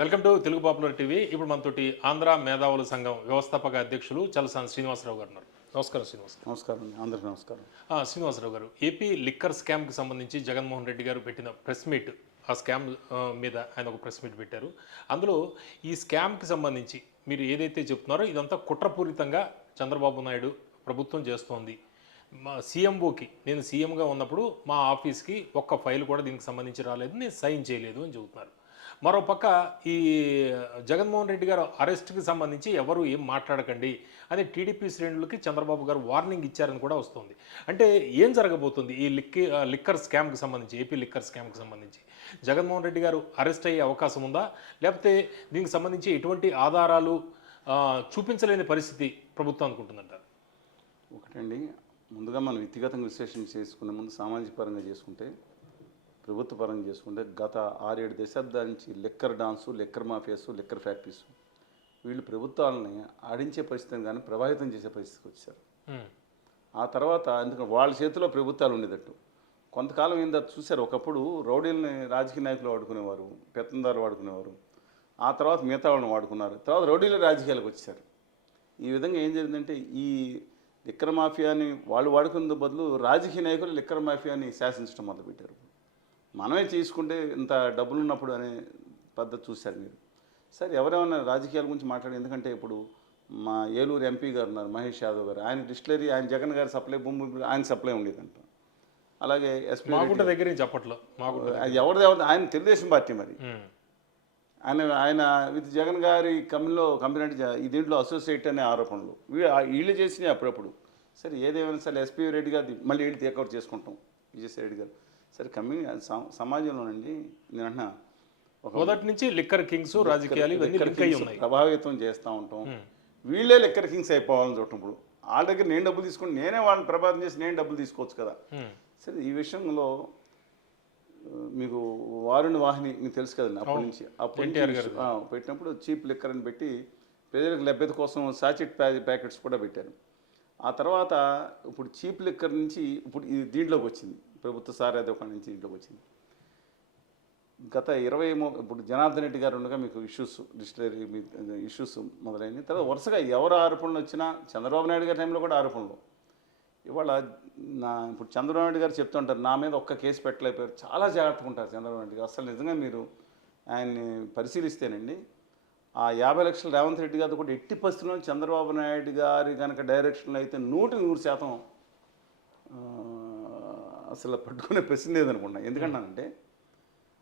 Welcome to Telugu popular TV. ఇప్పుడు మనతోటి ఆంధ్ర మేధావుల సంఘం వ్యవస్థాపక అధ్యక్షులు చలసాని శ్రీనివాసరావు గారు ఉన్నారు. నమస్కారం శ్రీనివాస్ నమస్కారం అండి. అందరికీ నమస్కారం. శ్రీనివాసరావు గారు ఏపీ లిక్కర్ స్కామ్కి సంబంధించి జగన్మోహన్ రెడ్డి గారు పెట్టిన ప్రెస్ మీట్ ఆ స్కామ్ మీద ఆయన ఒక ప్రెస్ మీట్ పెట్టారు. అందులో ఈ స్కామ్కి సంబంధించి మీరు ఏదైతే చెప్తున్నారో ఇదంతా కుట్రపూరితంగా చంద్రబాబు నాయుడు ప్రభుత్వం చేస్తోంది. మా సీఎంఓకి నేను సీఎంగా ఉన్నప్పుడు మా ఆఫీస్కి ఒక్క ఫైల్ కూడా దీనికి సంబంధించి రాలేదు నేను సైన్ చేయలేదు అని చెబుతున్నారు. మరోపక్క ఈ జగన్మోహన్ రెడ్డి గారు అరెస్ట్కి సంబంధించి ఎవరు ఏం మాట్లాడకండి అని టీడీపీ శ్రేణులకి చంద్రబాబు గారు వార్నింగ్ ఇచ్చారని కూడా వస్తుంది. అంటే ఏం జరగబోతుంది ఈ లిక్కి లిక్కర్ స్కామ్కి సంబంధించి ఏపీ లిక్కర్ స్కామ్కి సంబంధించి? జగన్మోహన్ రెడ్డి గారు అరెస్ట్ అయ్యే అవకాశం ఉందా? లేకపోతే దీనికి సంబంధించి ఎటువంటి ఆధారాలు చూపించలేని పరిస్థితి ప్రభుత్వం అనుకుంటుందంటారు? ఒకటండి ముందుగా మనం వ్యక్తిగతంగా విశ్లేషణ చేసుకునే ముందు సామాజిక పరంగా చేసుకుంటే ప్రభుత్వ పరంగా చేసుకుంటే గత ఆరేడు దశాబ్దాల నుంచి liquor dons liquor mafias liquor factories వీళ్ళు ప్రభుత్వాలని ఆడించే పరిస్థితిని కానీ ప్రభావితం చేసే పరిస్థితికి వచ్చారు. ఆ తర్వాత ఎందుకంటే వాళ్ళ చేతిలో ప్రభుత్వాలు ఉండేటట్టు. కొంతకాలం ఏందా చూశారు. ఒకప్పుడు రౌడీలని రాజకీయ నాయకులు వాడుకునేవారు పెత్తందారు వాడుకునేవారు. ఆ తర్వాత మిగతా వాళ్ళని వాడుకున్నారు. తర్వాత రౌడీలు రాజకీయాలకు వచ్చారు. ఈ విధంగా ఏం జరిగిందంటే ఈ లిక్కర్ మాఫియాని వాళ్ళు వాడుకునే బదులు రాజకీయ నాయకులు లిక్కర్ మాఫియాని శాసించడం మొదలుపెట్టారు. మనమే తీసుకుంటే ఇంత డబ్బులు ఉన్నప్పుడు అనే పద్ధతి చూశారు మీరు. సరే ఎవరేమన్నా రాజకీయాల గురించి మాట్లాడి ఎందుకంటే ఇప్పుడు మా ఏలూరు ఎంపీ గారు ఉన్నారు మహేష్ యాదవ్ గారు. ఆయన డిస్టిలరీ ఆయన జగన్ గారి సప్లై భూమి ఆయన సప్లై ఉండేదంట. అలాగే ఎస్పీ మాగుంట దగ్గర నుంచి చెప్పట్లో మాగుంట ఎవరిది ఎవరిది? ఆయన తెలుగుదేశం పార్టీ మరి. ఆయన ఆయన విత్ జగన్ గారి కంపెనీలో కంపెనీ అంటే దీంట్లో అసోసియేట్ అనే ఆరోపణలు. వీళ్ళు చేసినాయి అప్పుడప్పుడు. సరే ఏదేమైనా సరే ఎస్పీ రెడ్డి గారు మళ్ళీ వీళ్ళు టేక్అవుట్ చేసుకుంటాం. విజయసాయి రెడ్డి గారు. సరే కమ్యూని సమ- సమాజంలోనండి నేను ఒక మొదటి నుంచి లిక్కర్ కింగ్స్ రాజకీయాలు ప్రభావితం చేస్తూ ఉంటాం. వీళ్ళే లెక్కర్ కింగ్స్ అయిపోవాలని చూడటం ఇప్పుడు. వాళ్ళ దగ్గర నేను డబ్బులు తీసుకుని నేనే వాళ్ళని ప్రభావితం చేసి నేను డబ్బులు తీసుకోవచ్చు కదా. సరే ఈ విషయంలో మీకు వారుని వాహిని మీకు తెలుసు కదండి అప్పటి నుంచి. ఆ, పెట్టినప్పుడు చీప్ లిక్కర్ అని పెట్టి ప్రజలకు లభ్యత కోసం సాచెట్ ప్యా- ప్యాకెట్స్ కూడా పెట్టారు. ఆ తర్వాత ఇప్పుడు చీప్ లిక్కర్ నుంచి ఇప్పుడు ఇది దీంట్లోకి వచ్చింది. ప్రభుత్వ సారా దుకాణం నుంచి ఇంట్లోకి వచ్చింది. గత ఇరవై ఇప్పుడు జనార్దన్ రెడ్డి గారు ఉండగా మీకు ఇష్యూస్ డిస్టిలరీ ఇష్యూస్ మొదలైనవి తర్వాత వరుసగా ఎవరు ఆరోపణలు వచ్చినా చంద్రబాబు నాయుడు గారి టైంలో కూడా ఆరోపణలు. ఇవాళ నా ఇప్పుడు చంద్రబాబు నాయుడు గారు చెప్తుంటారు నా మీద ఒక్క కేసు పెట్టలేకపోయారు. చాలా జాగ్రత్తగా ఉంటారు చంద్రబాబు నాయుడు గారు. అసలు నిజంగా మీరు ఆయన్ని పరిశీలిస్తేనండి ఆ యాభై లక్షల రేవంత్ రెడ్డి గారితో కూడా ఎట్టి పరిస్థితుల్లో చంద్రబాబు నాయుడు గారి కనుక డైరెక్షన్లో అయితే నూటికి నూరు శాతం అసలు పట్టుకునే ప్రశ్న లేదనుకున్నా. ఎందుకంటానంటే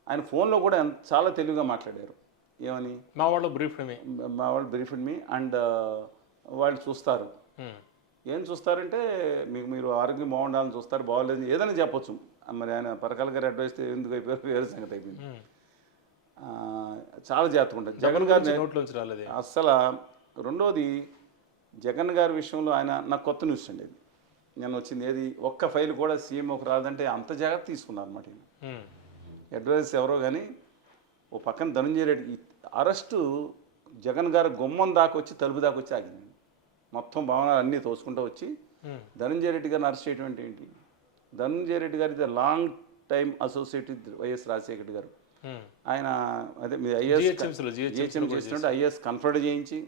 ఆయన ఫోన్లో కూడా చాలా తెలివిగా మాట్లాడారు. ఏమని? మా వాళ్ళు బ్రీఫ్ మీ. మా వాళ్ళు బ్రీఫ్డ్ మీ అండ్ వాళ్ళు చూస్తారు. ఏం చూస్తారంటే మీకు మీరు ఆరోగ్యం బాగుండాలని చూస్తారు బాగోలేదు ఏదైనా చెప్పొచ్చు. మరి ఆయన పరకాల గారి అడ్వైస్ ఎందుకు అయిపోయారు వేరే సంగతి అయిపోయింది. చాలా జాగ్రత్తగా ఉంటుంది జగన్ రాలేదు? అస్సలు రెండోది జగన్ గారి విషయంలో ఆయన నాకు కొత్త న్యూస్ అండి ఇది నేను వచ్చింది ఏది ఒక్క ఫైల్ కూడా సీఎం ఒక రాదంటే అంత జాగ్రత్త తీసుకున్నారు అనమాట అడ్వైస్ ఎవరో కానీ ఓ పక్కన ధనంజయ రెడ్డి అరెస్టు జగన్ గారు గుమ్మం దాకా వచ్చి తలుపు దాకా వచ్చి ఆగింది. మొత్తం భవనాలు అన్నీ తోసుకుంటూ వచ్చి ధనంజయ రెడ్డి గారిని అరెస్ట్ చేయడం అంటే ఏంటి? ధనంజయ రెడ్డి గారి ఇది long time associate YS Rajasekhar garu. ఆయన అదే ఐఎస్ ఐఎస్ కన్ఫర్ట్ చేయించి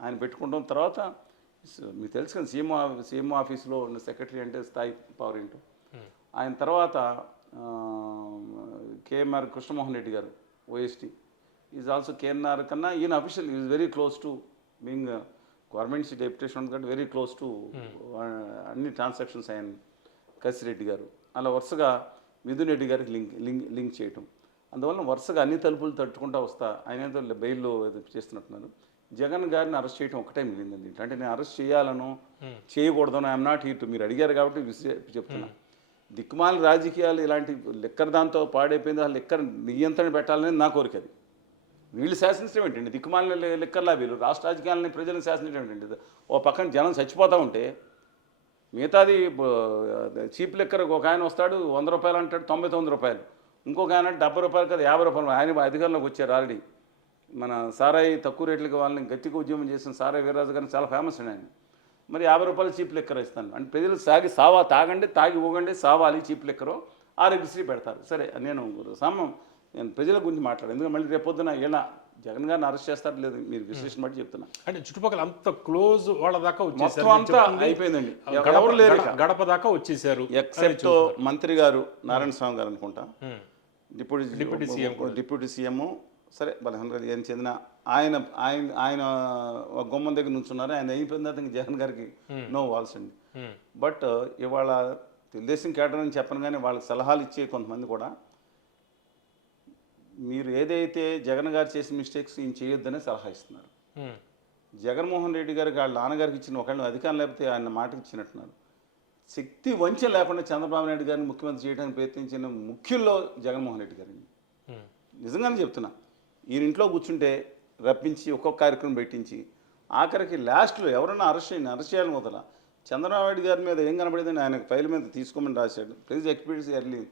ఆయన పెట్టుకుంటాం. తర్వాత మీకు తెలుసు కదా సీఎం సీఎం ఆఫీస్లో ఉన్న సెక్రటరీ అంటే స్థాయి పవర్ ఏంటో. ఆయన తర్వాత కేఎంఆర్ కృష్ణమోహన్ రెడ్డి గారు ఓఎస్టీ ఈజ్ ఆల్సో కేఎన్ఆర్ కన్నా ఈయన official is very close to being government deputation ఉంది కాబట్టి వెరీ క్లోజ్ టు అన్ని ట్రాన్సాక్షన్స్ ఆయన కసిరెడ్డి గారు. అలా వరుసగా మిథున్ రెడ్డి గారికి లింక్ లింక్ లింక్ చేయటం. అందువల్ల వరుసగా అన్ని తలుపులు తట్టుకుంటా వస్తా ఆయన ఏదో బెయిల్లో చేస్తున్నట్టున్నారు. జగన్ గారిని అరెస్ట్ చేయడం ఒకటే మిగిలిందండి. దీంట్లో. అంటే నేను అరెస్ట్ చేయాలనో చేయకూడదనో ఐఎమ్ నాట్ హీర్ టు మీరు అడిగారు కాబట్టి చెప్తున్నా. దిక్కుమాల రాజకీయాలు ఇలాంటి లెక్కర్ దాంతో పాడైపోయింది ఆ లెక్కర్ నియంత్రణ పెట్టాలని నా కోరిక అది. వీళ్ళు శాసించడం ఏంటండి? దిక్కుమాలిన లె- లెక్కర్లా వీళ్ళు రాష్ట్ర రాజకీయాలని ప్రజలను శాసించడం ఏంటండి? ఓ పక్కన జనం చచ్చిపోతూ ఉంటే మిగతాది చీప్ లెక్కర్ ఒక ఆయన వస్తాడు వంద రూపాయలు అంటాడు తొంభై తొమ్మిది రూపాయలు. ఇంకొక ఆయన డెబ్బై రూపాయలు కదా యాభై రూపాయలు ఆయన అధికారంలోకి వచ్చారు ఆల్రెడీ. మన సారాయి తక్కువ రేట్లకి వాళ్ళని గట్టిగా ఉద్యమం చేసిన సారాయి వీర్రాజు గారిని చాలా ఫేమస్ అండి ఆయన. మరి యాభై రూపాయలు చీప్ లెక్కర్ ఇస్తాను. అంటే ప్రజలు సాగి సావా తాగండి తాగి ఊగండి సావాలి చీప్ లెక్కరు ఆరోగ్యశ్రీ పెడతారు. సరే నేను సమం నేను ప్రజల గురించి మాట్లాడాను. ఎందుకంటే మళ్ళీ రేపొద్దున ఇలా జగన్ గారిని అరెస్ట్ చేస్తారు లేదు మీరు విశ్లేషణ బట్టి చెప్తున్నా. అంటే చుట్టుపక్కల అంత క్లోజ్ వాళ్ళ దాకా మొత్తం అంతా అయిపోయిందండి. ఎవరు లేరు గడ- గడప దాకా వచ్చేసారు. ఎక్సెప్ట్ మంత్రి గారు నారాయణ స్వామి గారు అనుకుంటా. Deputy deputy CM deputy CM సరే బలహన్ గారు ఏం చెందిన ఆయన ఆయన ఆయన ఒక గుమ్మం దగ్గర నుంచున్నారు. ఆయన అయిపోయిన తర్వాత జగన్ గారికి నో వాల్స్ అండి ఉమ్, బట్ ఇవాళ తెలుగుదేశం కేటర్ అని చెప్పను కానీ వాళ్ళకి సలహాలు ఇచ్చే కొంతమంది కూడా మీరు ఏదైతే జగన్ గారు చేసిన మిస్టేక్స్ ఈయన చేయొద్దనే సలహా ఇస్తున్నారు. జగన్మోహన్ రెడ్డి గారికి వాళ్ళ నాన్నగారికి ఇచ్చిన ఒకళ్ళు అధికారం లేకపోతే ఆయన మాటకి ఇచ్చినట్టున్నారు. శక్తి వంచన లేకుండా చంద్రబాబు నాయుడు గారిని ముఖ్యమంత్రి చేయడానికి ప్రయత్నించిన ముఖ్యుల్లో జగన్మోహన్ రెడ్డి ఉమ్, నిజంగానే చెప్తున్నా. ఇంట్లో కూర్చుంటే రప్పించి ఒక్కొక్క కార్యక్రమం పెట్టించి ఆఖరికి లాస్ట్లో ఎవరన్నా అరెస్ట్ చేయండి అరెస్ట్ చేయాలని మొదల. చంద్రబాబు నాయుడు గారి మీద ఏం కనబడిందని ఆయన ఫైల్ మీద తీసుకోమని రాశాడు. ప్లీజ్ ఎక్స్పీరియన్స్ ఎర్లీ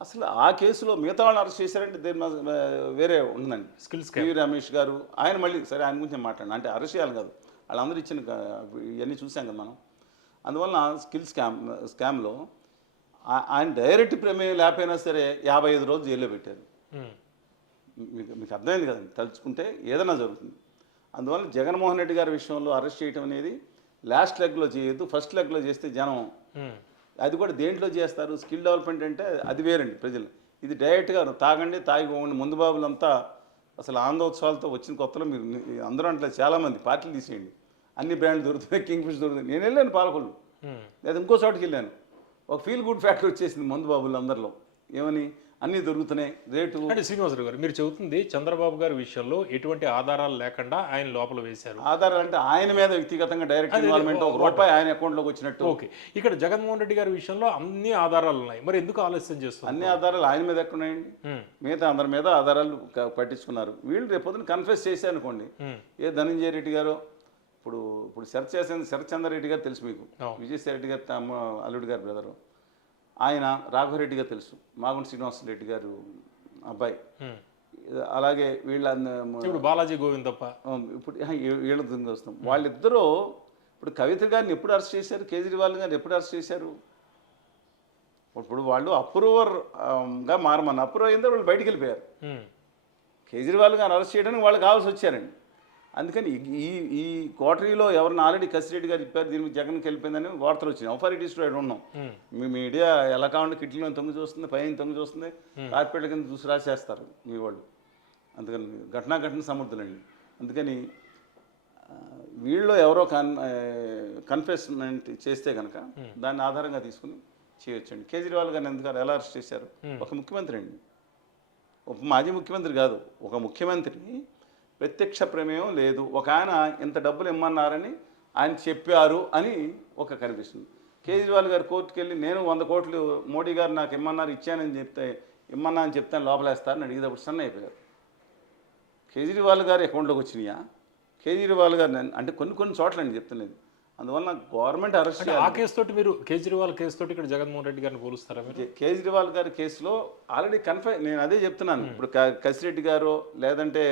అసలు ఆ కేసులో మిగతా వాళ్ళని అరెస్ట్ చేశారంటే దేని వేరే ఉందండి. స్కిల్స్ పివి రమేష్ గారు ఆయన మళ్ళీ సరే ఆయన గురించి మాట్లాడిన అంటే అరెస్ట్ చేయాలి కాదు. వాళ్ళందరూ ఇచ్చిన ఇవన్నీ చూసాం కదా మనం. అందువలన స్కిల్ స్కామ్ స్కామ్లో ఆయన డైరెక్ట్ ప్రమేయం లేకపోయినా సరే యాభై ఐదు రోజులు జైల్లో పెట్టారు. మీకు మీకు అర్థమైంది కదండి. తలుచుకుంటే ఏదైనా జరుగుతుంది. అందువల్ల జగన్మోహన్ రెడ్డి గారి విషయంలో అరెస్ట్ చేయడం అనేది లాస్ట్ లెగ్లో చేయొద్దు ఫస్ట్ లెగ్లో చేస్తే జనం అది కూడా దేంట్లో చేస్తారు? స్కిల్ డెవలప్మెంట్ అంటే అది వేరండి ప్రజలు. ఇది డైరెక్ట్గా తాగండి తాగి పోండి ముందు బాబులంతా అసలు ఆనందోత్సవాలతో వచ్చిన కొత్తలో మీరు అందరూ అంటే చాలామంది పార్టీలు తీసేయండి. అన్ని బ్రాండ్లు దొరుకుతున్నాయి కింగ్ ఫిష్ దొరుకుతాయి. నేను వెళ్ళాను పాలకొల్లు. లేదా ఇంకో చోటుకి వెళ్ళాను. ఒక ఫీల్ గుడ్ ఫ్యాక్టర్ వచ్చేసింది మందు బాబులు అందరిలో. ఏమని? అన్నీ దొరుకుతున్నాయి. రేటు అంటే శ్రీనివాసరావు గారు మీరు చెబుతుంది చంద్రబాబు గారి విషయంలో ఎటువంటి ఆధారాలు లేకుండా ఆయన లోపల వేశారు. ఆధార్ అంటే ఆయన మీద వ్యక్తిగతంగా డైరెక్ట్ ఇన్వాల్వ్మెంట్ ఒక రూపాయి ఆయన అకౌంట్లోకి వచ్చినట్టు. ఓకే. ఇక్కడ జగన్మోహన్ రెడ్డి గారి విషయంలో అన్ని ఆధారాలు ఉన్నాయి. మరి ఎందుకు ఆలస్యం చేస్తున్నారు? అన్ని ఆధారాలు ఆయన మీద ఉమ్, మిగతా అందరి మీద ఆధారాలు పట్టించుకున్నారు. వీళ్ళు రేపొద్దున కన్ఫెస్ చేశారు అనుకోండి ఏ ధనంజయ రెడ్డి గారు ఇప్పుడు ఇప్పుడు శరత్ చేసింది శరత్చంద్ర రెడ్డి గారు తెలుసు మీకు. విజయసాయి రెడ్డి గారు అల్లుడు గారు బ్రదరు. ఆయన రాఘవరెడ్డి గారు తెలుసు. మాగుంట శ్రీనివాస రెడ్డి గారు అబ్బాయి. అలాగే వీళ్ళ ఇప్పుడు బాలాజీ గోవిందప్ప ఇప్పుడు వీళ్ళ వస్తాం. వాళ్ళిద్దరూ ఇప్పుడు కవిత గారిని ఎప్పుడు అరెస్ట్ చేశారు? కేజ్రీవాల్ గారిని ఎప్పుడు అరెస్ట్ చేశారు? ఇప్పుడు వాళ్ళు అప్రూవర్గా మారమని అప్రూవ్ అయిందో వాళ్ళు బయటికి వెళ్ళిపోయారు. కేజ్రీవాల్ గారిని అరెస్ట్ చేయడానికి వాళ్ళు కావాల్సి వచ్చారండి. అందుకని ఈ- ఈ కోటరీలో ఎవరిని ఆల్రెడీ కసిరెడ్డి గారు చెప్పారు దీని మీద జగన్కి వెళ్ళిపోయిందని వార్తలు వచ్చినాయి. Authorities I don't know um, మీ మీడియా ఎలా కావాలంటే కిటికీలో తొంగి చూస్తుంది పైన తొంగి చూస్తుంది కార్పెట్ కింద చూసి రాసేస్తారు మీ వాళ్ళు. అందుకని ఘటనా ఘటన సమర్థులండి. అందుకని వీళ్ళు ఎవరో కన్ కన్ఫెస్మెంట్ చేస్తే కనుక దాన్ని ఆధారంగా తీసుకుని చేయొచ్చండి. కేజ్రీవాల్ గారిని ఎందుకు ఎలా అరెస్ట్ చేశారు? ఒక ముఖ్యమంత్రి అండి. ఒక మాజీ ముఖ్యమంత్రి కాదు ఒక ముఖ్యమంత్రిని ప్రత్యక్ష ప్రమేయం లేదు. ఒక ఆయన ఇంత డబ్బులు ఇమ్మన్నారని ఆయన చెప్పారు అని ఒక కనిపిస్తుంది. కేజ్రీవాల్ గారు కోర్టుకు వెళ్ళి నేను వంద కోట్లు మోడీ గారు నాకు ఇమ్మన్నారు ఇచ్చానని చెప్తే ఇమ్మన్నా అని చెప్తాను లోపలేస్తారని అడిగేటప్పుడు సన్న అయిపోయారు. కేజ్రీవాల్ గారు అకౌంట్లోకి వచ్చినాయా? కేజ్రీవాల్ గారు అంటే కొన్ని కొన్ని చోట్ల అండి చెప్తున్నది అందువల్ల గవర్నమెంట్ అరెస్ట్ ఆ కేసు తోటి మీరు కేజ్రీవాల్ కేసు తోటి ఇక్కడ జగన్మోహన్ రెడ్డి గారిని పోలుస్తారా మీరు? కేజ్రీవాల్ గారి కేసులో ఆల్రెడీ కన్ఫై నేను అదే చెప్తున్నాను. ఇప్పుడు కసిరెడ్డి గారు లేదంటే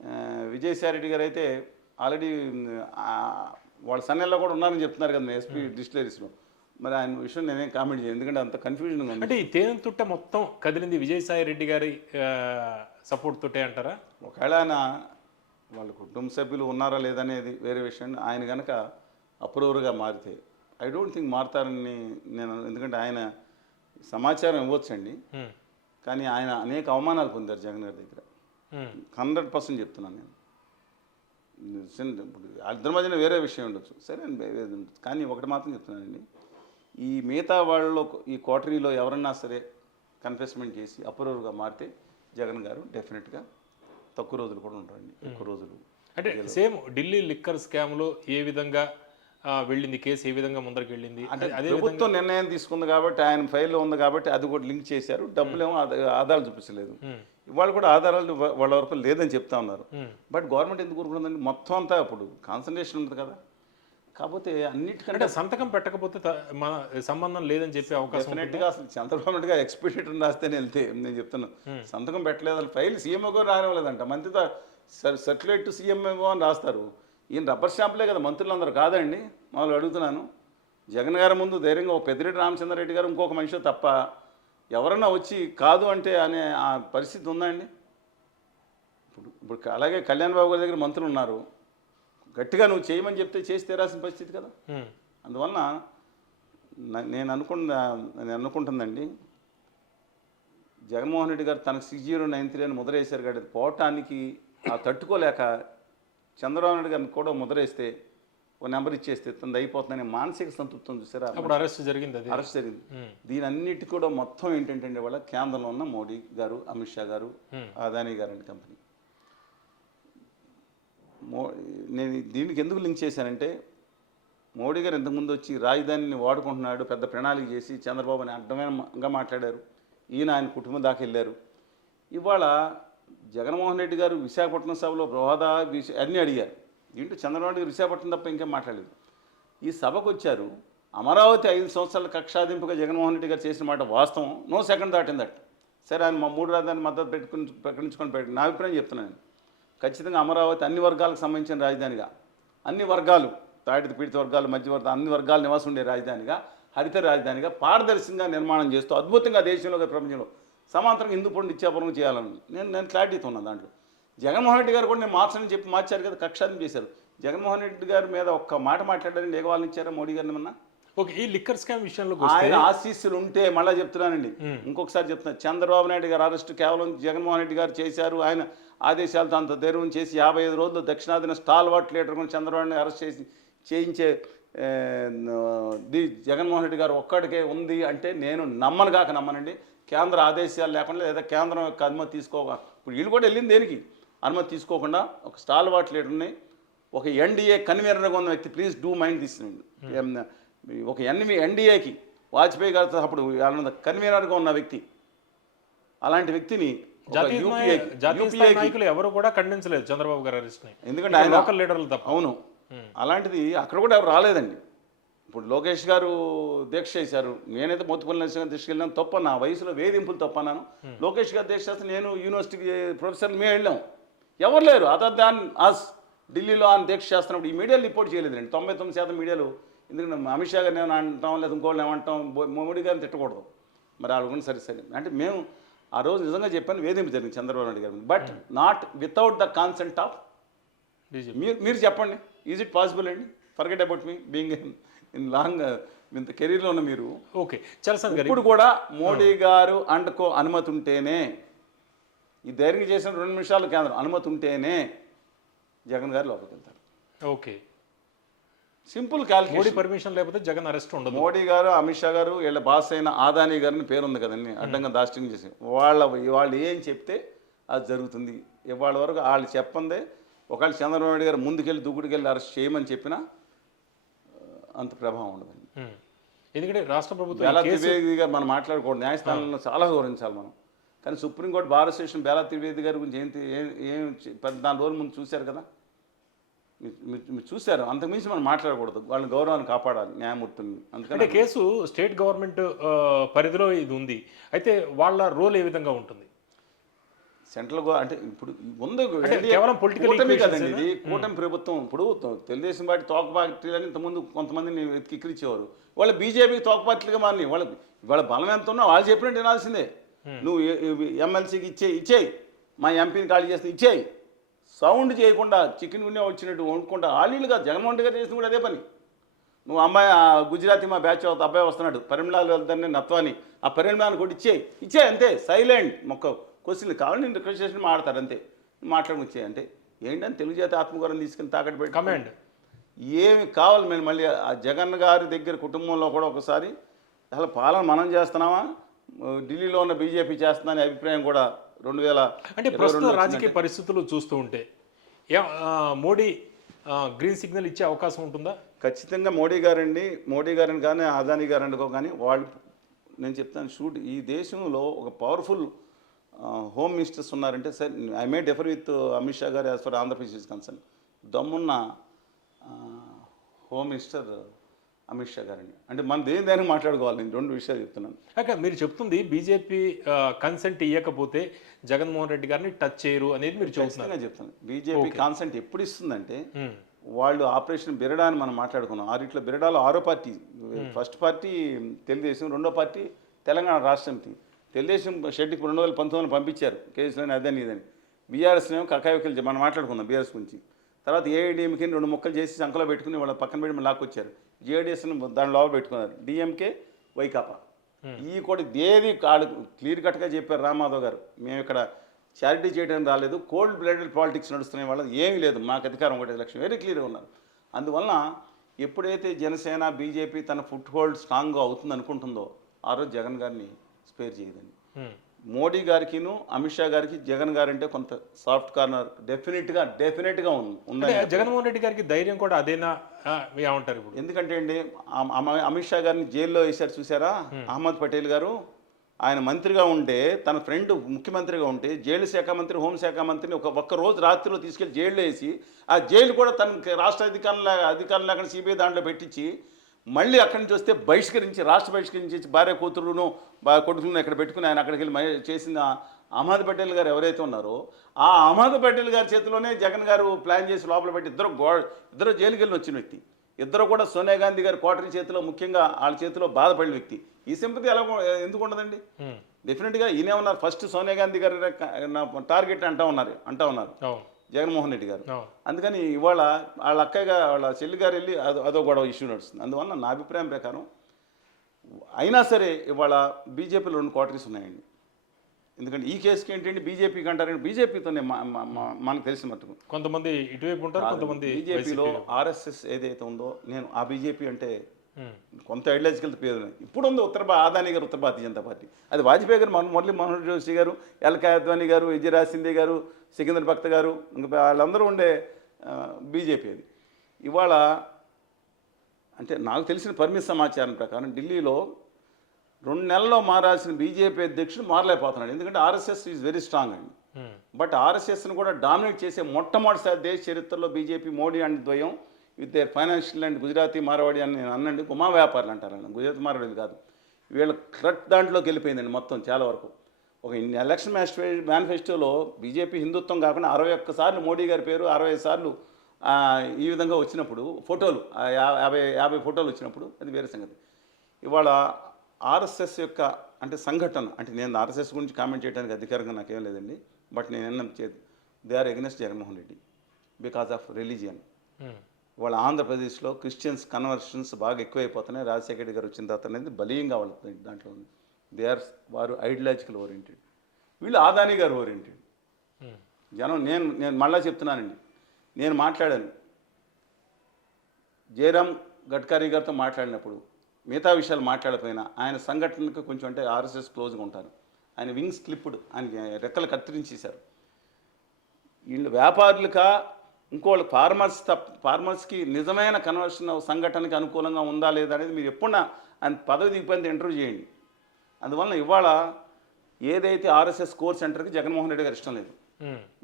ఆ, విజయసాయి రెడ్డి గారు అయితే ఆల్రెడీ వాళ్ళ సన్నెల్లో కూడా ఉన్నారని చెప్తున్నారు కదా ఎస్పీ డిస్టిలరీస్లో. మరి ఆయన విషయం నేనేం కామెంట్ చేయను ఎందుకంటే అంత కన్ఫ్యూజన్గా ఉంది. అంటే ఈ తేనె తుట్ట మొత్తం కదిలింది విజయసాయి రెడ్డి గారి సపోర్ట్ తోటే అంటారా? ఒకవేళ ఆయన వాళ్ళ కుటుంబ సభ్యులు ఉన్నారా లేదనేది వేరే విషయం. ఆయన కనుక అప్రూవర్గా మారితే ఐ డోంట్ థింక్ మారుతారని నేను ఎందుకంటే ఆయన సమాచారం ఇవ్వచ్చండి. కానీ ఆయన అనేక అవమానాలు పొందారు జగన్ గారి దగ్గర. హండ్రెడ్ పర్సెంట్ చెప్తున్నాను నేను. ఇప్పుడు ఇద్దరి మధ్యన వేరే విషయం ఉండొచ్చు. సరే అండి, కానీ ఒకటి మాత్రం చెప్తున్నానండి ఈ మిగతా వాళ్ళలో ఈ కోటరీలో ఎవరన్నా సరే కన్ఫెస్మెంట్ చేసి అప్రూవర్గా మారితే జగన్ గారు డెఫినెట్గా తక్కువ రోజులు కూడా ఉంటారండి ఎక్కువ రోజులు అంటే సేమ్ ఢిల్లీ లిక్కర్ స్కామ్లో ఏ విధంగా వెళ్ళింది కేసు ఏ విధంగా ముందరికి వెళ్ళింది? అంటే అదే ప్రభుత్వం నిర్ణయం తీసుకుంది కాబట్టి ఆయన ఫైల్లో ఉంది కాబట్టి అది కూడా లింక్ చేశారు. డబ్బులేమో ఆధా- ఆధారాలు చూపించలేదు. ఇవాళ కూడా ఆధారాలు వాళ్ళ వరకు లేదని చెప్తా ఉన్నారు. బట్ గవర్నమెంట్ ఎందుకు ఊరుకుంటుందండి? మొత్తం అంతా ఇప్పుడు కాన్సన్ట్రేషన్ ఉంది కదా. కాకపోతే అన్నిటికంటే సంతకం పెట్టకపోతే మన సంబంధం లేదని చెప్పే అవకాశం ఉంటుంది. డెఫినెట్గా అసలు చంద్రబాబు నాయుడు గారు ఎక్స్పెక్టేటర్ రాస్తేనే వెళ్తే నేను చెప్తున్నాను సంతకం పెట్టలేదు అసలు ఫైల్ సీఎంఓ కూడా రానివ్వలేదంట. మంత్రితో సర్క్యులేట్ టు సీఎంఓ అని రాస్తారు. ఈయన రబ్బర్ స్టాంపులే కదా మంత్రులందరూ. కాదండి మామూలు అడుగుతున్నాను. జగన్ గారి ముందు ధైర్యంగా ఒక పెద్దిరెడ్డి రామచంద్రారెడ్డి గారు ఇంకొక మనిషి తప్ప ఎవరన్నా వచ్చి కాదు అంటే అనే ఆ పరిస్థితి ఉందా అండి? ఇప్పుడు ఇప్పుడు అలాగే కళ్యాణ్ బాబు గారి దగ్గర మంత్రులు ఉన్నారు. గట్టిగా నువ్వు చేయమని చెప్తే చేసి తీరాల్సిన పరిస్థితి కదా? అందువలన నేను అనుకున్న నేను అనుకుంటుందండి జగన్మోహన్ రెడ్డి గారు తనకు సిక్స్ జీరో నైన్ త్రీ అని ముద్రేశారు కాబట్టి పోవటానికి ఆ తట్టుకోలేక చంద్రబాబు నాయుడు గారిని కూడా ముద్రేస్తే ఒక నెంబర్ ఇచ్చేస్తే తనది అయిపోతుందని మానసిక సంతృప్తం చూసారా? అప్పుడు అరెస్ట్ జరిగింది అది. అరెస్ట్ జరిగింది. దీని అన్నిటి కూడా మొత్తం ఏంటంటే వాళ్ళ కేంద్రంలో ఉన్న మోడీ గారు అమిత్ షా గారు. అదానీ గారు అండి కంపెనీ. మో నేను దీనికి ఎందుకు లింక్ చేశానంటే మోడీ గారు ఇంతకుముందు వచ్చి రాజధానిని వాడుకుంటున్నాడు పెద్ద ప్రణాళిక చేసి చంద్రబాబుని అడ్డమైనగా మాట్లాడారు. ఈయన ఆయన కుటుంబం దాకా వెళ్ళారు. ఇవాళ జగన్మోహన్ రెడ్డి గారు విశాఖపట్నం సభలో హోదా విష అన్నీ అడిగారు. దీంట్లో చంద్రబాబు నాయుడు విశాఖపట్నం తప్ప ఇంకేం మాట్లాడలేదు. ఈ సభకు వచ్చారు అమరావతి ఐదు సంవత్సరాల కక్షాదింపుగా జగన్మోహన్ రెడ్డి గారు చేసిన మాట వాస్తవం. No second that in that. సరే ఆయన మా మూడు రాజధాని మద్దతు పెట్టుకుని ప్రకటించుకొని పెట్టి నా అభిప్రాయం చెప్తున్నాను ఖచ్చితంగా అమరావతి అన్ని వర్గాలకు సంబంధించిన రాజధానిగా అన్ని వర్గాలు తాడిత పీడిత వర్గాలు మధ్యవర్గ అన్ని వర్గాలు నివాసం ఉండే రాజధానిగా హరిత రాజధానిగా పారదర్శకంగా నిర్మాణం చేస్తూ అద్భుతంగా దేశంలో ప్రపంచంలో సమాంతరంగా హిందూ పండు నిత్యాపురం చేయాలని నేను నేను క్లారిటీతో ఉన్నాను దాంట్లో. జగన్మోహన్ రెడ్డి గారు కూడా నేను మార్చని చెప్పి మార్చారు కదా కక్షాదం చేశారు. జగన్మోహన్ రెడ్డి గారి మీద ఒక్క మాట మాట్లాడారని ఏగవాళ్ళని ఇచ్చారా మోడీ గారిని ఏమన్నా? ఓకే ఈ లిక్కర్ స్కామ్ విషయంలోకి వస్తే ఆయన ఆశీస్సులు ఉంటే మళ్ళీ చెప్తున్నానండి. ఇంకొకసారి చెప్తున్నా చంద్రబాబు నాయుడు గారు అరెస్ట్ కేవలం జగన్మోహన్ రెడ్డి గారు చేశారు. ఆయన ఆదేశాలతో అంత ధైర్యం చేసి యాభై ఐదు రోజులు దక్షిణాదిన స్టాల్ వాట్ లీడర్ కూడా చంద్రబాబు అరెస్ట్ చేసి చేయించే ది జగన్మోహన్ రెడ్డి గారు ఒక్కడికే ఉంది అంటే నేను నమ్మను కాక నమ్మనండి. కేంద్ర ఆదేశాలు లేకుండా లేదా కేంద్రం యొక్క అనుమతి తీసుకోక. ఇప్పుడు వీళ్ళు కూడా వెళ్ళింది దేనికి? అనుమతి తీసుకోకుండా ఒక స్టాల్ వాట్ లీడర్ని ఒక ఎన్డీఏ కన్వీనర్గా ఉన్న వ్యక్తి ప్లీజ్ డూ మైండ్ దిస్ ఒక ఎన్వి ఎన్డీఏకి వాజ్పేయి గారితో అప్పుడు కన్వీనర్గా ఉన్న వ్యక్తి అలాంటి వ్యక్తిని నాయకులు ఎవరు కూడా ఖండించలేదు చంద్రబాబు గారి అరెస్ట్ ఎందుకంటే ఆయన లోకల్ లీడర్లు తప్ప. అవును. అలాంటిది అక్కడ కూడా ఎవరు రాలేదండి. ఇప్పుడు లోకేష్ గారు దీక్ష చేశారు. నేనైతే మొత్తుపల్లి నరసింహ దీక్ష వెళ్ళాను తప్ప నా వయసులో వేధింపులు తప్పన్నాను లోకేష్ గారు దీక్ష చేస్తే నేను యూనివర్సిటీకి ప్రొఫెసర్లు మేము వెళ్ళాం. ఎవరు లేరు. అదర్ దాన్ అస్ ఢిల్లీలో ఆయన దీక్ష చేస్తున్నప్పుడు ఈ మీడియాలు రిపోర్ట్ చేయలేదండి. తొంభై తొమ్మిది శాతం మీడియాలు ఎందుకంటే అమిత్ షా గారిని ఏమైనా అంటాం లేదా ఇంకోళ్ళు ఏమంటాం మోడీ గారిని తిట్టకూడదు. మరి వాళ్ళు కూడా సరే సరే. అంటే మేము ఆ రోజు నిజంగా చెప్పాను వేధింపు జరిగింది చంద్రబాబు నాయుడు గారి but not without the consent of మీరు మీరు చెప్పండి. ఈజ్ ఇట్ పాసిబుల్ అండి? ఫర్గెట్ అబౌట్ మీ బీయింగ్ ఇన్ లాంగ్ ఇంత కెరీర్లో ఉన్న మీరు. ఓకే గారు ఇప్పుడు కూడా మోడీ గారు అండుకో అనుమతి ఉంటేనే ఈ ధైర్యం చేసిన రెండు నిమిషాలు కేంద్రం. అనుమతి ఉంటేనే జగన్ గారు లోపలికి వెళ్తారు. Okay. Simple Modi calculation permission లేకపోతే జగన్ అరెస్ట్ ఉండదు. మోడీ గారు అమిత్ షా గారు వీళ్ళ బాస్ అయిన ఆదానీ గారిని పేరు ఉంది కదండి అడ్డంగా దాష్టింగ్ చేసి. వాళ్ళ వాళ్ళు ఏం చెప్తే అది జరుగుతుంది. ఇవాళ వరకు వాళ్ళు చెప్పందే ఒకవేళ చంద్రబాబు నాయుడు గారు ముందుకెళ్ళి దూకుడుకెళ్ళి అరెస్ట్ చేయమని చెప్పినా అంత ప్రభావం ఉండదండి. ఎందుకంటే రాష్ట్ర ప్రభుత్వం గారు మనం మాట్లాడకూడదు. న్యాయస్థానంలో చాలా గౌరవించాలి మనం. కానీ సుప్రీంకోర్టు భారత స్టేషన్ బేలా త్రివేది గారి గురించి ఏంటి ఏం ఏం చే- పది నాలుగు రోజుల ముందు చూశారు కదా? మీరు- చూశారు. అంతకుమించి మనం మాట్లాడకూడదు. వాళ్ళ గౌరవాన్ని కాపాడాలి న్యాయమూర్తుల్ని. అంటే అందుకని కేసు స్టేట్ గవర్నమెంట్ పరిధిలో ఇది ఉంది. అయితే వాళ్ళ రోల్ ఏ విధంగా ఉంటుంది? సెంట్రల్ గో అంటే ఇప్పుడు NDA కేవలం political కూటమి కదండి? ఇది. కూటమి ప్రభుత్వం ఇప్పుడు తెలుగుదేశం పార్టీ తోక పార్టీలని ఇంతకుముందు కొంతమందిని ఎక్కిరిచ్చేవారు వాళ్ళు బీజేపీ తోక పార్టీలుగా మారి వాళ్ళ వాళ్ళ బలం ఎంత ఉన్నా వాళ్ళు చెప్పినట్టు వినాల్సిందే. నువ్వు ఎమ్మెల్సీకి ఇచ్చే ఇచ్చేయి. మా ఎంపీని ఖాళీ చేస్తే ఇచ్చేయి. సౌండ్ చేయకుండా చికెన్ గున్నే వచ్చినట్టు వండుకుంటా. ఆలీలుగా జగన్మోహన్ రెడ్డి గారు చేసిన కూడా అదే పని. నువ్వు అమ్మాయి ఆ గుజరాతీ మా బ్యాచ్ అవుతా అబ్బాయి వస్తున్నాడు. పరిమళాలు వెళ్తానే నత్వాని. ఆ పరిమళాన్ని కూడా ఇచ్చేయి. ఇచ్చే అంతే. సైలెంట్. మొక్క క్వశ్చన్ కావాలి నేను రిక్వెస్ట్ చేసి మాడతారు అంతే. మాట్లాడుకు వచ్చే అంటే. ఏంటని తెలుగు జాతి ఆత్మగౌరవం తీసుకుని తాకట్టు పెట్టి కమాండ్ ఏమి కావాలి మేము మళ్ళీ ఆ జగన్ గారి దగ్గర కుటుంబంలో కూడా ఒకసారి అసలు పాలన మనం చేస్తున్నామా? ఢిల్లీలో ఉన్న బీజేపీ చేస్తుందనే అభిప్రాయం కూడా రెండు వేల అంటే ప్రస్తుత రాజకీయ పరిస్థితులు చూస్తూ ఉంటే మోడీ గ్రీన్ సిగ్నల్ ఇచ్చే అవకాశం ఉంటుందా? ఖచ్చితంగా మోడీ గారండి మోడీ గారిని కానీ అదానీ గారు అనుకో కానీ వాళ్ళు నేను చెప్తాను షూట్ ఈ దేశంలో ఒక పవర్ఫుల్ హోమ్ మినిస్టర్స్ ఉన్నారంటే sir I may differ with Amit Shah garu as for Andhra Pradesh concern. దమ్మున్న హోమ్ మినిస్టర్ అమిత్ షా గారండి అంటే మనం దేని దానికి మాట్లాడుకోవాలి? నేను రెండు విషయాలు చెప్తున్నాను. అక్క మీరు చెప్తుంది బీజేపీ కన్సెంట్ ఇవ్వకపోతే జగన్మోహన్ రెడ్డి గారిని టచ్ చేయరు అనేది మీరు ఖచ్చితంగా చెప్తాను బీజేపీ కాన్సెంట్ ఎప్పుడు ఇస్తుందంటే. వాళ్ళు ఆపరేషన్ బిరడా అని మనం మాట్లాడుకున్నాం. ఆరిట్లో బిరడాలో ఆరో పార్టీ ఫస్ట్ పార్టీ తెలుగుదేశం రెండో పార్టీ తెలంగాణ రాష్ట్ర సమితి తెలుగుదేశం షెడ్ ఇప్పుడు రెండు వేల పంతొమ్మిదిలో పంపించారు. కేసులోని అదని ఇదని. బీఆర్ఎస్ ఏమో కకాయకులు మనం మాట్లాడుకుందాం బీఆర్ఎస్ గురించి. తర్వాత ఏఐడిఎంకి రెండు ముక్కలు చేసి సంకలో పెట్టుకుని వాళ్ళ పక్కన పెట్టి మళ్ళీ లాక్కొచ్చారు. జేడీఎస్ని దాని లోపల పెట్టుకున్నారు. డిఎంకే వైకాపా. ఈ కూడా దేది కాడు క్లియర్ కట్గా చెప్పారు రామాధవ్ గారు. మేము ఇక్కడ చారిటీ చేయడానికి రాలేదు. కోల్డ్ బ్లడెడ్ పాలిటిక్స్ నడుస్తున్నాయి వాళ్ళది ఏమీ లేదు. మాకు అధికారం ఒకటి లక్ష్యం వెరీ క్లియర్గా ఉన్నారు. అందువలన ఎప్పుడైతే జనసేన బీజేపీ తన ఫుట్ హోల్డ్ స్ట్రాంగ్గా అవుతుంది అనుకుంటుందో ఆ రోజు జగన్ గారిని స్పేర్ చేయదండి. మోడీ గారికిను అమిత్ షా గారికి జగన్ గారు అంటే కొంత సాఫ్ట్ కార్నర్. డెఫినెట్గా డెఫినెట్గా ఉంది జగన్మోహన్ రెడ్డి గారికి ధైర్యం కూడా అదేనా ఏమంటారు ఇప్పుడు? ఎందుకంటే అండి అమిత్ షా గారిని జైల్లో వేశారు చూసారా? అహ్మద్ పటేల్ గారు. ఆయన మంత్రిగా ఉంటే తన ఫ్రెండ్ ముఖ్యమంత్రిగా ఉంటే జైలు శాఖ మంత్రి హోంశాఖ మంత్రిని ఒక ఒక్క రోజు రాత్రిలో తీసుకెళ్ళి జైల్లో వేసి ఆ జైలు కూడా తనకి రాష్ట్ర అధికారులు అధికారులు లేకుండా సిబిఐ దాంట్లో పెట్టించి మళ్ళీ అక్కడి నుంచి వస్తే బహిష్కరించి రాష్ట్ర బహిష్కరించి భార్య కూతురును కొడుకులను ఇక్కడ పెట్టుకుని ఆయన అక్కడికి వెళ్ళి చేసిన అహ్మద్ పటేల్ గారు ఎవరైతే ఉన్నారో ఆ అహ్మద్ పటేల్ గారి చేతిలోనే జగన్ గారు ప్లాన్ చేసి లోపల పెట్టి ఇద్దరు గో ఇద్దరు జైలుకి వెళ్ళి వచ్చిన వ్యక్తి. ఇద్దరు కూడా సోనియా గాంధీ గారి కోటరీ చేతిలో ముఖ్యంగా వాళ్ళ చేతిలో బాధపడిన వ్యక్తి. ఈ సింపతి ఎలా ఎందుకు ఉండదండి. డెఫినెట్గా ఈయనే ఉన్నారు. ఫస్ట్ సోనియా గాంధీ గారి టార్గెట్ అంటా ఉన్నారు అంటా ఉన్నారు. జగన్మోహన్ రెడ్డి గారు. అందుకని ఇవాళ వాళ్ళ అక్కయ్య గా- వాళ్ళ చెల్లి గారు వెళ్ళి అదో అదో గొడవ ఇష్యూ నడుస్తుంది. అందువల్ల నా అభిప్రాయం ప్రకారం అయినా సరే ఇవాళ బీజేపీలో రెండు క్వార్టరీస్ ఉన్నాయండి. ఎందుకంటే ఈ కేసుకి ఏంటంటే బీజేపీకి అంటారంటే బీజేపీతోనే మనకు తెలిసిన మట్టుకు. కొంతమంది ఇటువైపు ఉంటారు కొంతమంది బీజేపీలో ఆర్ఎస్ఎస్ ఏదైతే ఉందో నేను ఆ బీజేపీ అంటే. కొంత ఐడియాలజికల్ పేరు ఇప్పుడు ఉంది ఉత్తర అదాని గారు ఉత్తర భారతీయ జనతా పార్టీ. అది వాజ్పేయి గారు మన మురళీ మనోహర్ జోషి గారు ఎల్కే అద్వానీ గారు విజయరాజ్ సింధే గారు సికిందర్ భక్త గారు ఇంకా వాళ్ళందరూ ఉండే బీజేపీ అది. ఇవాళ అంటే నాకు తెలిసిన పరిమిత సమాచారం ప్రకారం ఢిల్లీలో రెండు నెలల్లో మారాల్సిన బీజేపీ అధ్యక్షుడు మారలేకపోతున్నాడు. ఎందుకంటే ఆర్ఎస్ఎస్ ఈజ్ వెరీ స్ట్రాంగ్ అండి. ఉమ్. బట్ ఆర్ఎస్ఎస్ను కూడా డామినేట్ చేసే మొట్టమొదటిసారి దేశ చరిత్రలో బీజేపీ మోడీ అండ్ ద్వయం with their financial and Gujarati Marwadi అని నేను అన్నండి. ఉమా వ్యాపారులు అంటారు గుజరాతీ మారవాడి కాదు. వీళ్ళ కరెక్ట్ దాంట్లోకి వెళ్ళిపోయిందండి మొత్తం చాలా వరకు. ఒక ఎలక్షన్ మేనిఫెస్టోలో బీజేపీ హిందుత్వం కాకుండా అరవై ఒక్క సార్లు మోడీ గారి పేరు అరవై సార్లు ఈ విధంగా వచ్చినప్పుడు ఫోటోలు యాభై యాభై ఫోటోలు వచ్చినప్పుడు అది వేరే సంగతి. ఇవాళ ఆర్ఎస్ఎస్ యొక్క అంటే సంఘటన అంటే నేను ఆర్ఎస్ఎస్ గురించి కామెంట్ చేయడానికి అధికారంగా నాకేం లేదండి బట్ నేను అన్న they are against Jaganmohan Reddy because of religion. Um. వాళ్ళ ఆంధ్రప్రదేశ్లో క్రిస్టియన్స్ కన్వర్షన్స్ బాగా ఎక్కువైపోతున్నాయి రాజశేఖర రెడ్డి గారు వచ్చిన తర్వాత అనేది బలీయంగా వాళ్ళ దాంట్లో ఉంది. దే ఆర్ వారు ఐడియాలజికల్ ఓరియంటెడ్ వీళ్ళు ఆదాని గారు ఓరియంటెడ్ జనం నేను నేను మళ్ళా చెప్తున్నానండి. నేను మాట్లాడాను. జయరామ్ గడ్కరీ గారితో మాట్లాడినప్పుడు మిగతా విషయాలు మాట్లాడకపోయినా ఆయన సంఘటనకు కొంచెం అంటే ఆర్ఎస్ఎస్ క్లోజ్గా ఉంటారు. ఆయన వింగ్స్ క్లిప్డ్ ఆయన రెక్కలు కత్తిరించేశారు. వీళ్ళు వ్యాపారులుగా ఇంకోళ్ళు ఫార్మర్స్ తప్ప ఫార్మర్స్కి నిజమైన కన్వర్షన్ సంఘటనకి అనుకూలంగా ఉందా లేదా అనేది మీరు ఎప్పుడన్నా ఆయన పదవి దిగిపోయింది ఇంటర్వ్యూ చేయండి. అందువలన ఇవాళ ఏదైతే ఆర్ఎస్ఎస్ కోర్ సెంటర్కి జగన్మోహన్ రెడ్డి గారు ఇష్టం లేదు.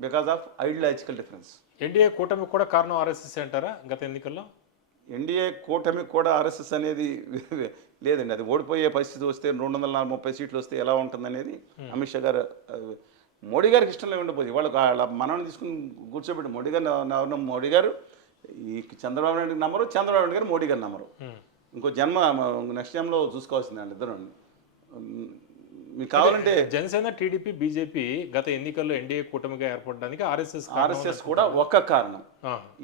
Because of ideological difference. NDA కూటమి కూడా కారణం ఆర్ఎస్ఎస్ అంటారా గత ఎన్నికల్లో? ఎన్డీఏ కూటమి కూడా ఆర్ఎస్ఎస్ అనేది లేదండి. అది ఓడిపోయే పరిస్థితి వస్తే రెండు వందల నలభై ముప్పై సీట్లు వస్తే ఎలా ఉంటుందనేది అమిత్ షా గారు మోడీ గారికి ఇష్టం లేకుండా ఇవాళ వాళ్ళ మనల్ని తీసుకుని కూర్చోబెట్టి మోడీ గారు మోడీ గారు ఈ చంద్రబాబు నాయుడు నమ్మరు చంద్రబాబు నాయుడు గారు మోడీ గారు నమ్మరు. ఇంకో జన్మ నెక్స్ట్ టైంలో చూసుకోవాల్సింది వాళ్ళు ఇద్దరు మీకు కావాలంటే జనసేన టీడీపీ బీజేపీ గత ఎన్నికల్లో ఎన్డీఏ కూటమిగా ఏర్పడడానికి ఆర్ఎస్ఎస్ ఆర్ఎస్ఎస్ కూడా ఒక కారణం.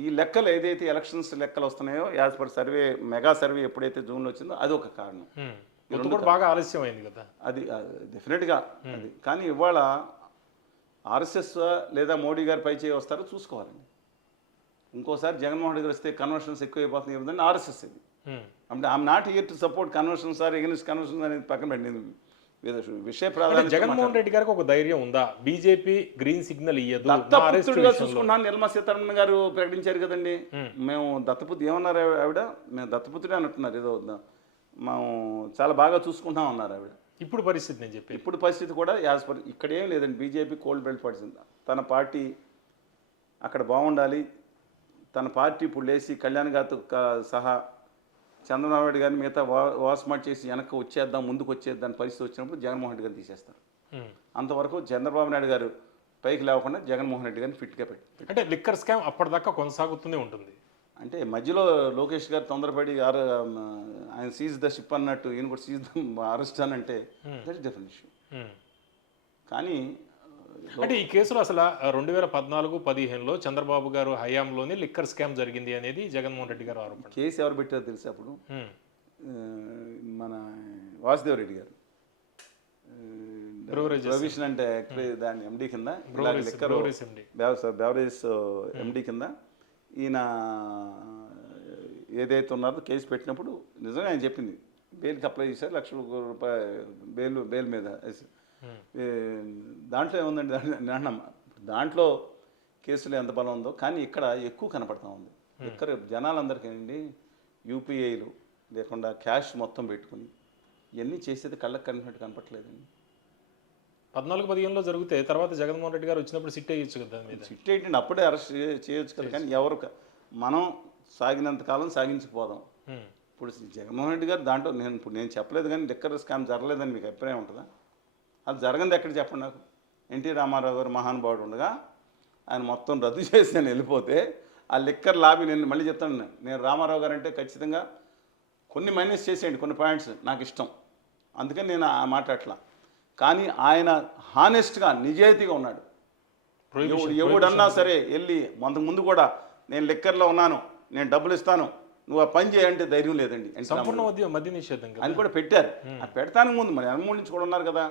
ఈ లెక్కలు ఏదైతే ఎలక్షన్స్ లెక్కలు వస్తున్నాయో as per survey mega survey ఎప్పుడైతే జూన్లో వచ్చిందో అది ఒక కారణం. కూడా బాగా ఆలస్యం అయింది కదా. అది డెఫినెట్గా అది. కానీ ఇవాళ ఆర్ఎస్ఎస్ లేదా మోడీ గారి పై చేయి వస్తారో చూసుకోవాలండి. ఇంకోసారి జగన్మోహన్ రెడ్డి గారు వస్తే కన్వర్షన్స్ ఎక్కువైపోతున్నాయి ఏమిటంటే ఆర్ఎస్ఎస్ ఇది. అంటే I'm not here to support conversions or against conversions అనేది పక్కన పెట్టింది విషయ ప్రాధాన్యత జగన్మోహన్ రెడ్డి గారికి ఒక ధైర్యం ఉందా? బీజేపీ గ్రీన్ సిగ్నల్ ఇయ్యదు దత్తపుత్రుడిగా. చూసుకున్నాను నిర్మలా సీతారామన్ గారు ప్రకటించారు కదండి. మేము దత్తపుత్రి ఏమన్నారు ఆవి- ఆవిడ? మేము దత్తపుత్రుడే అంటున్నారు ఏదో మేము చాలా బాగా చూసుకుంటాం అన్నారు ఆవిడ. ఇప్పుడు పరిస్థితి నేను చెప్పేది. ఇప్పుడు పరిస్థితి కూడా యాజ్ పర్ ఇక్కడ ఏం లేదండి బీజేపీ కోల్డ్ బెల్ట్ పడిచింది తన పార్టీ అక్కడ బాగుండాలి. తన పార్టీ ఇప్పుడు లేచి కళ్యాణ్ గారితో సహా చంద్రబాబు నాయుడు గారిని మిగతా వాస్మాట్ చేసి వెనక్కి వచ్చేద్దాం ముందుకు వచ్చేద్దాం పరిస్థితి వచ్చినప్పుడు జగన్మోహన్ రెడ్డి గారిని తీసేస్తారు. అంతవరకు చంద్రబాబు నాయుడు గారు పైకి లేకుండా జగన్మోహన్ రెడ్డి గారిని ఫిట్గా పెట్టి అంటే లిక్కర్ స్కామ్ అప్పటిదాకా కొనసాగుతూనే ఉంటుంది అంటే మధ్యలో లోకేష్ గారు తొందరపడి ఆయన సీజ్ ద షిప్ అన్నట్టు ఈయన కూడా సీజ్ ద అరెస్ట్ అని అంటే దట్ ఇస్ డిఫరెంట్ ఇష్యూ. కానీ అంటే ఈ కేసులో అసలు రెండు వేల పద్నాలుగు పదిహేనులో చంద్రబాబు గారు హయాంలోనే లిక్కర్ స్కామ్ జరిగింది అనేది జగన్మోహన్ రెడ్డి గారు ఆరోపణ. కేసు ఎవరు పెట్టారో తెలుసు అప్పుడు? మన వాసుదేవ్ రెడ్డి గారు. ప్రొవిషన్ అంటే దాని ఎండి కింద? లిక్కర్. Beverage MD. కింద ఈయన ఏదైతే ఉన్నారో కేసు పెట్టినప్పుడు నిజంగా ఆయన చెప్పింది. బెయిల్కి అప్లై చేశారు లక్ష రూపాయలు బెయిల్ బెయిల్ మీద. దాంట్లో ఏముందండి? దాంట్లో దాంట్లో కేసులో ఎంత బలం ఉందో కానీ ఇక్కడ ఎక్కువ కనపడతా ఉంది. ఇక్కడ జనాలందరికీ అండి యూపీఐలు లేకుండా క్యాష్ మొత్తం పెట్టుకుని ఇవన్నీ చేసేది కళ్ళకి కనిపినట్టు కనపట్లేదండి పద్నాలుగు పదిహేనులో జరిగితే తర్వాత జగన్మోహన్ రెడ్డి గారు వచ్చినప్పుడు సిట్ అయ్యొచ్చు కదా సిట్ ఏంటంటే అప్పుడే అరెస్ట్ చేయొచ్చు కదా కానీ ఎవరు మనం సాగినంత కాలం సాగించుకుపోదాం. ఇప్పుడు జగన్మోహన్ రెడ్డి గారు దాంట్లో నేను ఇప్పుడు నేను చెప్పలేదు కానీ లిక్కర్ స్కామ్ జరగలేదని మీకు అభిప్రాయం ఉంటుందా? అది జరగంది ఎక్కడ చెప్పండి నాకు? ఎన్టీ రామారావు గారు మహానుభావుడు ఉండగా ఆయన మొత్తం రద్దు చేసి నేను వెళ్ళిపోతే ఆ లిక్కర్ లాబీ నేను మళ్ళీ చెప్తాను నేను. రామారావు గారు అంటే ఖచ్చితంగా కొన్ని మైనస్ చేసేయండి కొన్ని పాయింట్స్ నాకు ఇష్టం. అందుకని నేను ఆ మాట్లాడట్లా కానీ ఆయన హానెస్ట్గా నిజాయితీగా ఉన్నాడు. ఎవడన్నా సరే వెళ్ళి అంతకు ముందు కూడా నేను లిక్కర్లో ఉన్నాను నేను డబ్బులు ఇస్తాను నువ్వు ఆ పని చేయంటే ధైర్యం లేదండి. సంపూర్ణ మద్య మద్య నిషేధం ఆయన కూడా పెట్టారు. ఆ పెడతానికి ముందు మరి. అనుమూల నుంచి కూడా ఉన్నారు కదా.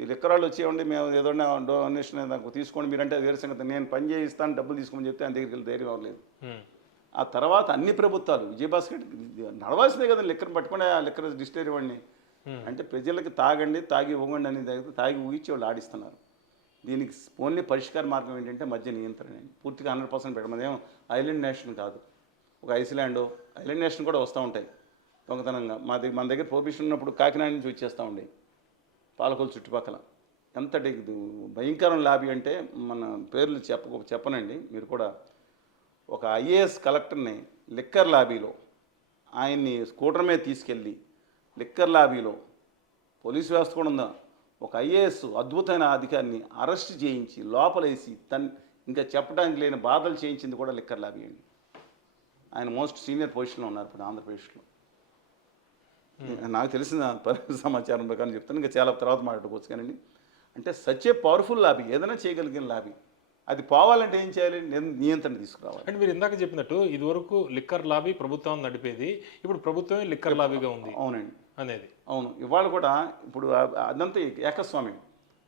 ఈ లిక్కర్ వాళ్ళు వచ్చేయండి మేము ఏదో డొనేషన్ తీసుకోండి మీరంటే అది వేరే సంగతి. నేను పని చేయిస్తాను డబ్బులు తీసుకోమని చెప్తే ఆయన దగ్గరికి ధైర్యం అవ్వలేదు. ఆ తర్వాత అన్ని ప్రభుత్వాలు విజయభాస్కర్ నడవాల్సిందే కదా లిక్కర్ పట్టుకుని ఆ లిక్కర్ డిస్టరీ వాడిని అంటే ప్రజలకి తాగండి తాగి ఇవ్వండి అని దగ్గర తాగి ఊగించి వాళ్ళు ఆడిస్తున్నారు. దీనికి ఓన్లీ పరిష్కార మార్గం ఏంటంటే మధ్య నియంత్రణ పూర్తిగా హండ్రెడ్ పర్సెంట్ పెట్టడం ఏం ఐలాండ్ నేషన్ కాదు. ఒక ఐస్లాండ్ ఐలాండ్ నేషన్ కూడా వస్తూ ఉంటాయి దొంగతనంగా. మా దగ్గర మన దగ్గర ప్రొహిబిషన్ ఉన్నప్పుడు కాకినాడ నుంచి వచ్చేస్తూ ఉండే పాలకోలు చుట్టుపక్కల. ఎంతటి భయంకరం లాబీ అంటే మన పేర్లు చెప్ప చెప్పనండి. మీరు కూడా ఒక ఐఏఎస్ కలెక్టర్ని లిక్కర్ లాబీలో ఆయన్ని స్కూటర్ మీద తీసుకెళ్ళి లిక్కర్ లాబీలో పోలీసు వ్యవస్థ కూడా ఉందా? ఒక ఐఏఎస్ అద్భుతమైన అధికారిని అరెస్ట్ చేయించి లోపలేసి తన్ ఇంకా చెప్పడానికి లేని బాధలు చేయించింది కూడా లిక్కర్ లాబీ అండి. ఆయన మోస్ట్ సీనియర్ పొజిషన్లో ఉన్నారు ఇప్పుడు ఆంధ్రప్రదేశ్లో. నాకు తెలిసిన సమాచారం ప్రకారం చెప్తాను. ఇంకా చాలా తర్వాత మాట్లాడుకోవచ్చు కానీ. అంటే సచ్ ఏ పవర్ఫుల్ లాబీ ఏదైనా చేయగలిగిన లాబీ అది పోవాలంటే ఏం చేయాలి? నియం- నియంత్రణ తీసుకురావాలి. అంటే మీరు ఇందాక చెప్పినట్టు ఇదివరకు లిక్కర్ లాబీ ప్రభుత్వం నడిపేది. ఇప్పుడు ప్రభుత్వమే లిక్కర్ లాబీగా ఉంది. అవునండి. అనేది. అవును. ఇవాళ కూడా ఇప్పుడు అదంతా ఏకస్వామ్యం.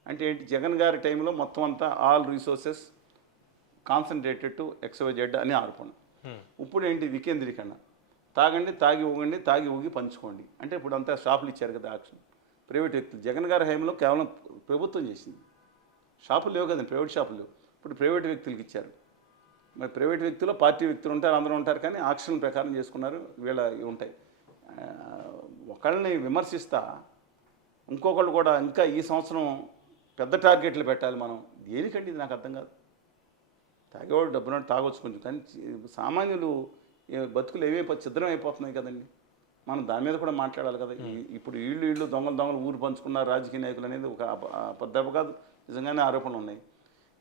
అంటే ఏంటి? జగన్ గారి టైంలో మొత్తం అంతా all resources concentrated to XYZ అని ఆరోపణ. Hmm. ఇప్పుడు ఏంటి వికేంద్రీకరణ. తాగండి తాగి ఊగండి తాగి ఊగి పంచుకోండి. అంటే ఇప్పుడు అంతా షాపులు ఇచ్చారు కదా ఆక్షన్. ప్రైవేట్ వ్యక్తులు. జగన్ గారి హయాంలో కేవలం ప్రభుత్వం చేసింది. షాపులు లేవు కదండి ప్రైవేట్ షాపులు లేవు. ఇప్పుడు ప్రైవేట్ వ్యక్తులకి ఇచ్చారు. మరి ప్రైవేట్ వ్యక్తులు పార్టీ వ్యక్తులు ఉంటారు అందరూ ఉంటారు కానీ ఆక్షన్ ప్రకారం చేసుకున్నారు వీళ్ళ ఉంటాయి. ఒకళ్ళని విమర్శిస్తా ఇంకొకళ్ళు కూడా ఇంకా ఈ సంవత్సరం పెద్ద టార్గెట్లు పెట్టాలి మనం. దేనికండి ఇది నాకు అర్థం కాదు. తాగేవాడు డబ్బున తాగొచ్చు కొంచెం. కానీ సామాన్యులు ఏ- బతుకులు ఏమైపో ఛిద్రం అయిపోతున్నాయి కదండి. మనం దాని మీద కూడా మాట్లాడాలి కదా. ఇప్పుడు వీళ్ళు వీళ్ళు దొంగలు దొంగలు ఊరు పంచుకున్నారు రాజకీయ నాయకులు అనేది ఒక అబద్ధం కాదు. నిజంగానే ఆరోపణలు ఉన్నాయి.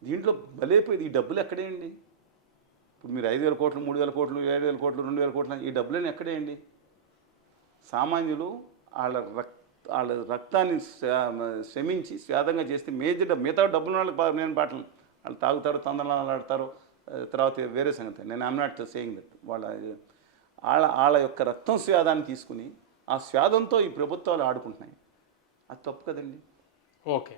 దీంట్లో బలైపోయింది ఈ డబ్బులు ఎక్కడేయండి? ఇప్పుడు మీరు ఐదు వేల కోట్లు మూడు వేల కోట్లు ఏడు వేల కోట్లు రెండు వేల కోట్లు ఈ డబ్బులని ఎక్కడేయండి? సామాన్యులు వాళ్ళ రక్ వాళ్ళ రక్తాన్ని శ్ర- శ్రమించి స్వేదంగా చేస్తే మేజర్ మిగతా డబ్బులు వాళ్ళకి నేను పాటలు వాళ్ళు తాగుతారు తందనాలు ఆడతారు తర్వాత వేరే సంగతి. నేను ఐమ్ నాట్ సేయింగ్ దట్ వాళ్ళ వాళ్ళ వాళ్ళ యొక్క రక్తం స్వాదాన్ని తీసుకుని ఆ స్వాదంతో ఈ ప్రభుత్వాలు ఆడుకుంటున్నాయి. అది తప్పు కదండి. ఓకే.